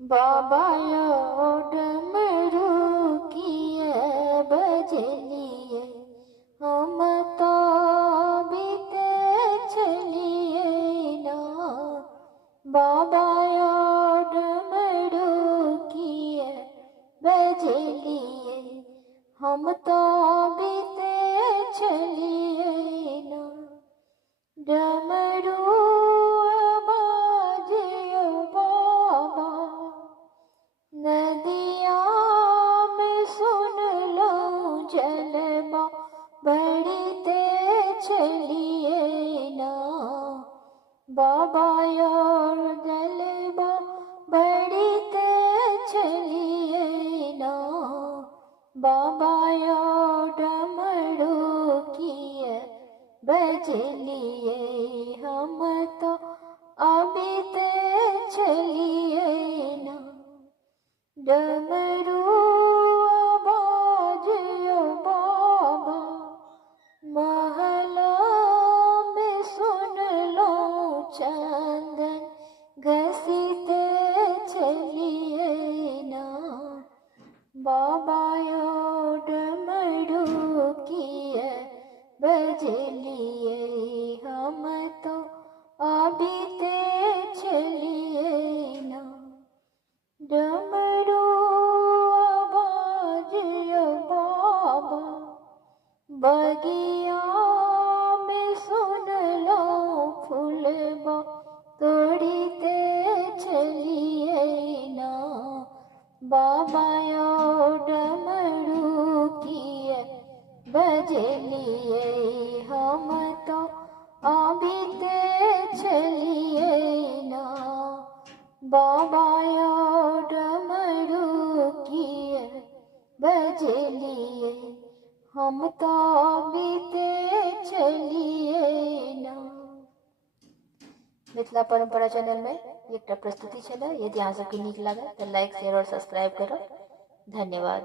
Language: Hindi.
बाबा यो डमरू किए बजलिए, हम तो बीते चलिए ना। बाबा यो डमरू किए बजलिए, हम तो बीते चलिए ना। डमरू बाजियो बाबा, नदिया में सुन लो जलवा, बढ़ते चलिए ना। बाबा योर जलवा बढ़ते चलिए ना। बाबा योर डमरू किए बजलिए, हम तो अबीते चलिए ना। डमरू बाजियो बाबा, महला में सुन लो चंदन, घसीटे चलिए ना। बाबा यो डमरू किए बजलिए, हम तो अबीते चलिए ना। डमरू बाजियो बाबा, बगिया में सुन लो फूलबा, तोड़ते चलिए ना। बाबा यो डमरू किए बजलिए, हम तो अबीते चलिए ना। बाबा यो डमरू किए बजलिए, हम तो बीते चलिए ना। मिथिला परंपरा चैनल में एक प्रस्तुति छल। यदि अहाँ सबके नीक लगे तो लाइक शेयर और सब्सक्राइब करो। धन्यवाद।